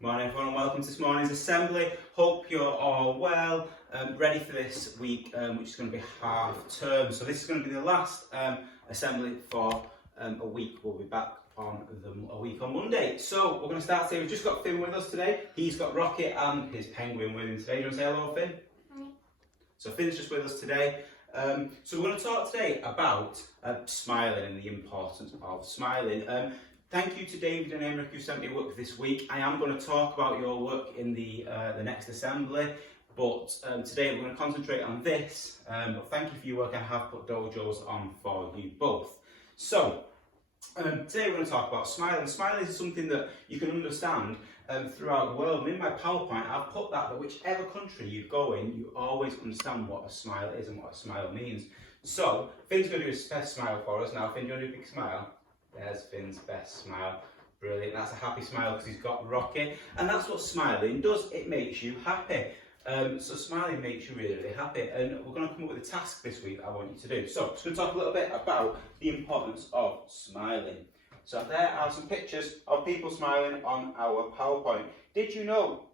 Morning everyone and welcome to this morning's assembly. Hope you're all well, ready for this week, which is going to be half term. So this is going to be the last assembly for a week. We'll be back on a week on Monday. So we're going to start today. We've just got Finn with us today. He's got Rocket and his penguin with him today. Do you want to say hello, Finn? Hi. So Finn's just with us today. So we're going to talk today about smiling and the importance of smiling. Thank you to David and Emmerich who sent me work this week. I am going to talk about your work in the next assembly, but today we're going to concentrate on this. But thank you for your work. I have put dojos on for you both. So today we're going to talk about smiling. Smiling is something that you can understand throughout the world. And in my PowerPoint, I've put that whichever country you go in, you always understand what a smile is and what a smile means. So Finn's going to do his best smile for us. Now, Finn, do you want to do a big smile? There's Finn's best smile. Brilliant. That's a happy smile because he's got Rocket. And that's what smiling does. It makes you happy. So smiling makes you really, really happy. And we're going to come up with a task this week I want you to do. So I'm just going to talk a little bit about the importance of smiling. So there are some pictures of people smiling on our PowerPoint. Did you know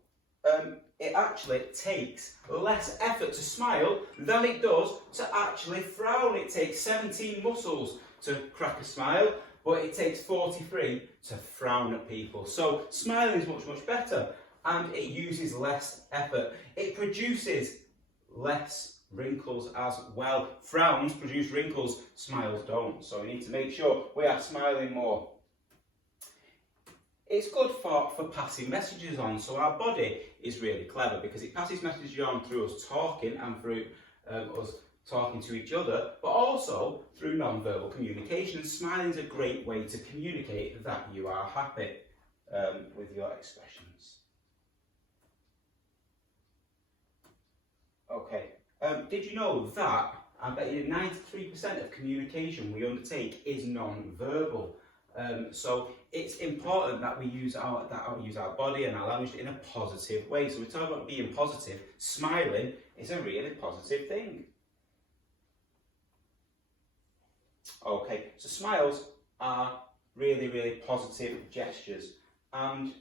it actually takes less effort to smile than it does to actually frown? It takes 17 muscles to crack a smile, but it takes 43 to frown at people. So smiling is much, much better, and it uses less effort. It produces less wrinkles as well. Frowns produce wrinkles, smiles don't. So we need to make sure we are smiling more. It's good for passing messages on. So our body is really clever because it passes messages on through us talking and through us talking to each other, but also through non-verbal communication. Smiling is a great way to communicate that you are happy with your expressions. Okay, did you know that I bet you 93% of communication we undertake is non-verbal? So it's important that we use our body and our language in a positive way. So we're talking about being positive. Smiling is a really positive thing. Okay, so smiles are really, really positive gestures and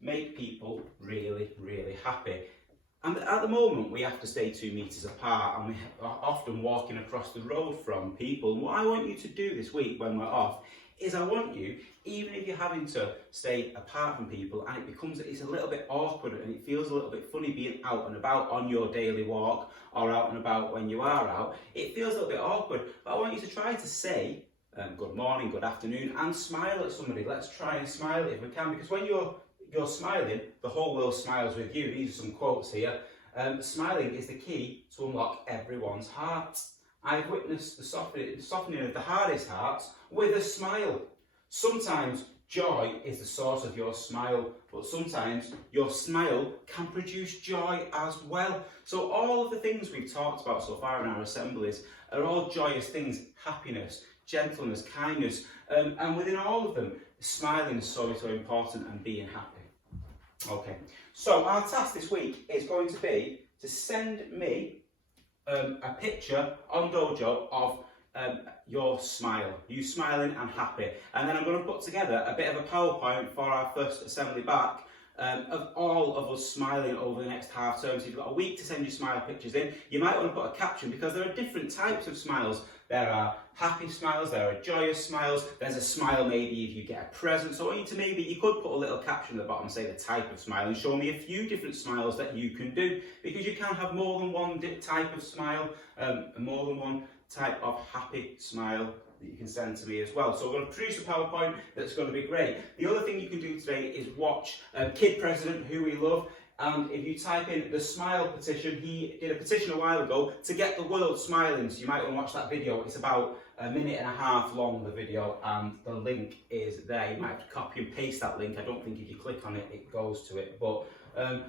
make people really, really happy. And at the moment, we have to stay 2 metres apart, and we are often walking across the road from people. And what I want you to do this week when we're off is I want you, even if you're having to stay apart from people and it's a little bit awkward and it feels a little bit funny being out and about on your daily walk or out and about when you are out, it feels a little bit awkward, but I want you to try to say good morning, good afternoon, and smile at somebody. Let's try and smile if we can, because when you're smiling, the whole world smiles with you. These are some quotes here. Smiling is the key to unlock everyone's heart. I've witnessed the softening of the hardest hearts with a smile. Sometimes joy is the source of your smile, but sometimes your smile can produce joy as well. So all of the things we've talked about so far in our assemblies are all joyous things: happiness, gentleness, kindness, and within all of them, smiling is so, so important and being happy. Okay, so our task this week is going to be to send me a picture on Dojo of your smile, you smiling and happy, and then I'm going to put together a bit of a PowerPoint for our first assembly back of all of us smiling over the next half term. So you've got a week to send your smile pictures in. You might want to put a caption because there are different types of smiles. There are happy smiles, there are joyous smiles, there's a smile maybe if you get a present. So you could put a little caption at the bottom, say the type of smile, and show me a few different smiles that you can do, because you can have more than one type of smile, more than one type of happy smile that you can send to me as well. So we're going to produce a PowerPoint that's going to be great. The other thing you can do today is watch Kid President, who we love. And if you type in the Smile petition, he did a petition a while ago to get the world smiling. So you might want to watch that video. It's about 1.5 minutes long, the video, and the link is there. You might have to copy and paste that link. I don't think if you click on it, it goes to it. But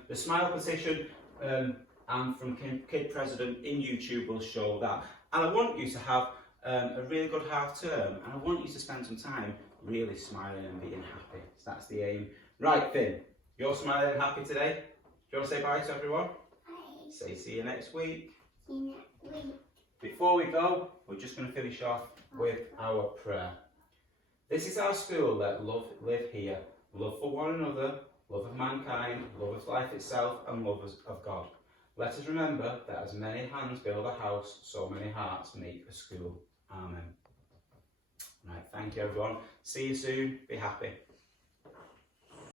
the Smile petition and from Kid President in YouTube will show that. And I want you to have a really good half term, and I want you to spend some time really smiling and being happy. So that's the aim. Right, Finn, you're smiling and happy today? Do you want to say bye to everyone? Bye. Say see you next week. See you next week. Before we go, we're just going to finish off with our prayer. This is our school, let love live here. Love for one another, love of mankind, love of life itself, and love of God. Let us remember that as many hands build a house, so many hearts make a school. Amen. Right, thank you everyone. See you soon. Be happy.